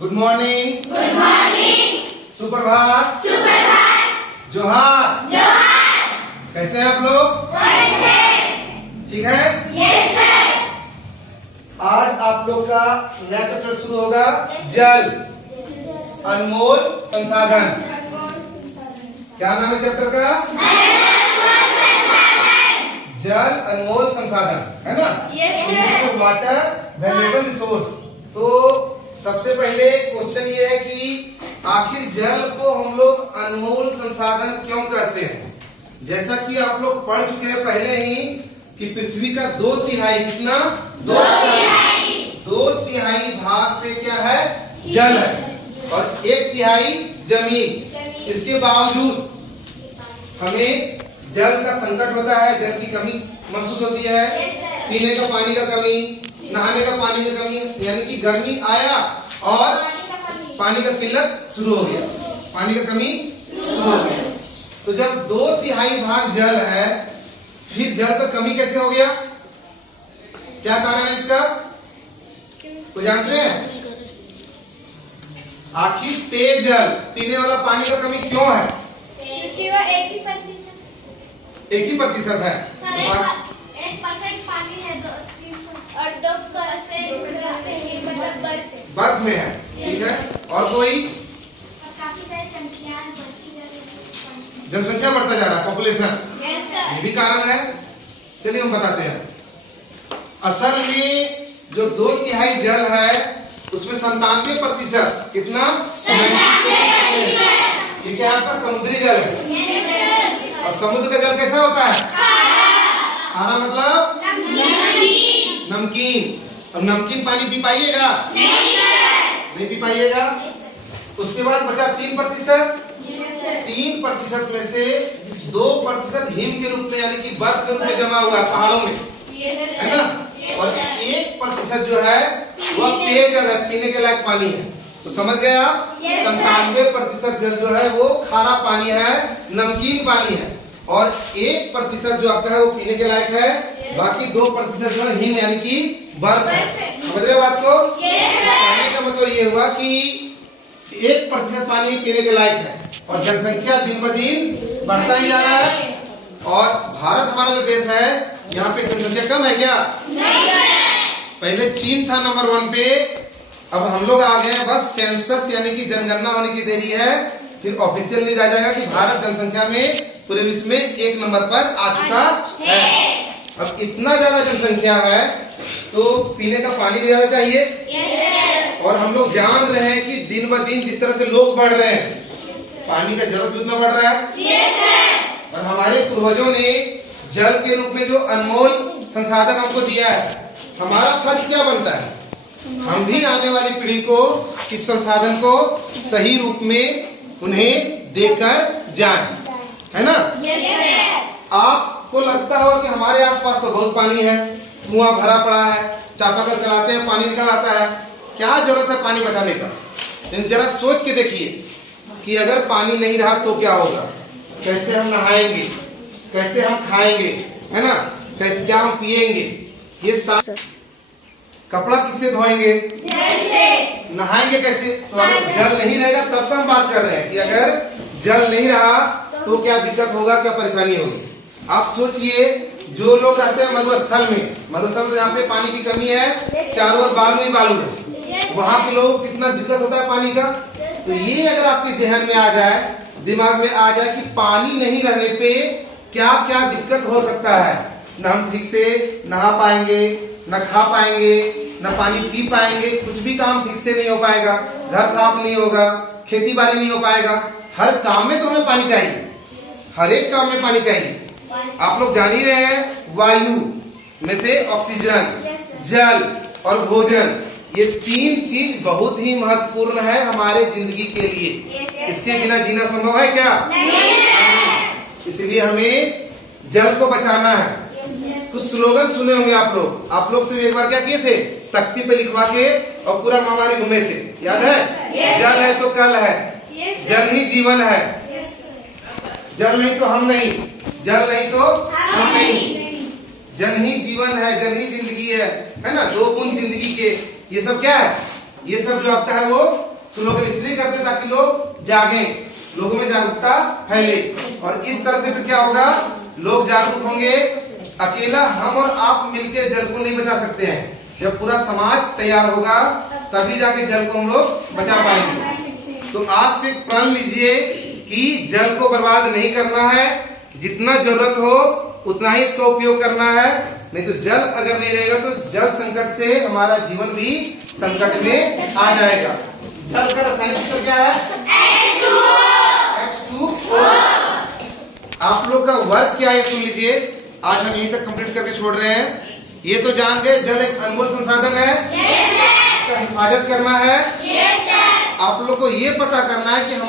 Good morning. Good morning. सुप्रभात। सुप्रभात। जोहार। जोहार। कैसे हैं आप लोग? ठीक है। Yes sir. आज आप लोग का नया चैप्टर शुरू होगा, जल अनमोल संसाधन। क्या नाम है चैप्टर का? जल अनमोल संसाधन, है ना? Yes water valuable resource. तो सबसे पहले क्वेश्चन ये है कि आखिर जल को हम लोग अनमोल संसाधन क्यों कहते हैं? जैसा कि आप लोग पढ़ चुके हैं पहले ही कि पृथ्वी का 2/3 कितना? 2/3 भाग पे क्या है? जल है और 1/3 जमीन। इसके बावजूद हमें जल का संकट होता है, जल की कमी महसूस होती है, पीने का पानी का कमी, नहाने का पानी का कमी, यानी कि गर्मी आया और पानी का किल्लत शुरू हो गया, पानी का कमी शुरू हो गया। तो जब 2/3 भाग जल है, फिर जल का कमी कैसे हो गया? क्या कारण है इसका? तो जानते हैं आखिर पेयजल, पीने वाला पानी का कमी क्यों है? एक ही प्रतिशत है। 1% पानी है, 2% बर्फ में है, ठीक है। और कोई? काफी सारी संख्या बढ़ती जा रही है, जनसंख्या बढ़ता जा रहा है, पॉपुलेशन, यस सर। ये भी कारण है। चलिए हम बताते हैं। असल में जो 2/3 जल है उसमें 97% कितना? 97%। ये क्या है आपका? समुद्री जल है। और समुद्र का जल कैसा होता है? खारा मतलब नमकीन। अब नमकीन पानी पी पाइएगा? नहीं पी पाइएगा। उसके बाद बचा 3%। 3% में से 2% हिम के रूप में, यानी कि बर्फ के रूप में जमा हुआ है पहाड़ों में, है ना? और 1% जो है वह पेयजल है, पीने के लायक पानी है। तो समझ गए आप? 97% जल जो है वो खारा पानी है, नमकीन पानी है, और 1% जो आपका है वो पीने के लायक है, बाकी 2% जो है हिम, यानी कि बर्फ है। समझ रहे हो बात को? कहने का मतलब ये हुआ कि 1% पानी पीने के लायक है और जनसंख्या दिन ब दिन बढ़ता ही जा रहा है। और भारत हमारा जो देश है, यहाँ पे जनसंख्या कम है क्या? पहले चीन था नंबर 1 पे, अब हम लोग आ गए हैं। बस सेंसस यानी कि जनगणना होने की देरी है, फिर ऑफिशियल न्यूज आ जाएगा कि भारत जनसंख्या में पूरे विश्व में 1 नंबर पर आ चुका है। अब इतना ज्यादा जनसंख्या है तो पीने का पानी भी ज्यादा चाहिए। और हम लोग जान रहे हैं कि दिन ब दिन जिस तरह से लोग बढ़ रहे हैं, पानी का जरूरत भी उतना बढ़ रहा है। और हमारे पूर्वजों ने जल के रूप में जो अनमोल संसाधन हमको दिया है, हमारा फर्ज क्या बनता है? हम भी आने वाली पीढ़ी को इस संसाधन को सही रूप में उन्हें देकर जाएं, है ना? आपको लगता होगा कि हमारे आसपास तो बहुत पानी है, कुआं भरा पड़ा है, चापाकल चलाते हैं, पानी निकल आता है, क्या जरूरत है पानी बचाने का? लेकिन जरा सोच के देखिए कि अगर पानी नहीं रहा तो क्या होगा? कैसे हम नहाएंगे, कैसे हम खाएंगे, है ना? कैसे क्या हम पिएंगे? ये सारा कपड़ा किससे धोएंगे? नहाएंगे कैसे? तो अगर जल नहीं रहेगा तब तो हम बात कर रहे हैं कि अगर जल नहीं रहा तो क्या दिक्कत होगा, क्या परेशानी होगी? आप सोचिए, जो लोग रहते हैं मरुस्थल में, जहाँ पे पानी की कमी है, चारों ओर बालू ही बालू है, वहाँ के लोगों को कितना दिक्कत होता है पानी का। तो ये अगर आपके जहन में आ जाए, दिमाग में आ जाए कि पानी नहीं रहने पे क्या क्या दिक्कत हो सकता है, न हम ठीक से नहा पाएंगे, न खा पाएंगे, न पानी पी पाएंगे, कुछ भी काम ठीक से नहीं हो पाएगा, घर साफ नहीं होगा, खेती बाड़ी नहीं हो पाएगा। हर काम में तो हमें पानी चाहिए, हर एक काम में पानी चाहिए। आप लोग जान ही रहे हैं, वायु में से ऑक्सीजन, जल और भोजन, ये 3 चीज बहुत ही महत्वपूर्ण है हमारे जिंदगी के लिए। इसके बिना जीना संभव है क्या? इसलिए हमें जल को बचाना है। कुछ स्लोगन सुने होंगे आप लोग से एक बार क्या किए थे? तख्ती पे लिखवा के और पूरा महामारी घूमे थे, याद है? जल है तो कल है, जल ही जीवन है, जल नहीं तो हम नहीं, जल नहीं तो हम नहीं, जल ही जीवन है, जल ही जिंदगी है ना? 2 बूंद जिंदगी के, ये सब क्या है? ये सब जो आपका है वो स्लोगन इसलिए करते हैं ताकि लोग जागें, लोगों में जागरूकता फैले। और इस तरह से फिर क्या होगा, लोग जागरूक होंगे। अकेला हम और आप मिलकर जल को नहीं बचा सकते हैं, जब पूरा समाज तैयार होगा तभी जाके जल को हम लोग बचा पाएंगे। तो आज से प्रण लीजिए कि जल को बर्बाद नहीं करना है, जितना जरूरत हो उतना ही इसका उपयोग करना है। नहीं तो जल अगर नहीं रहेगा तो जल संकट से हमारा जीवन भी संकट में आ जाएगा। जल का रासायनिक सूत्र क्या है? H2O। आप लोग का वर्क क्या है सुन लीजिए, आज हम यहीं तक कंप्लीट करके छोड़ रहे हैं। ये तो जान गए जल एक अनमोल संसाधन है, इसका हिफाजत करना है। आप लोग को ये पता करना है कि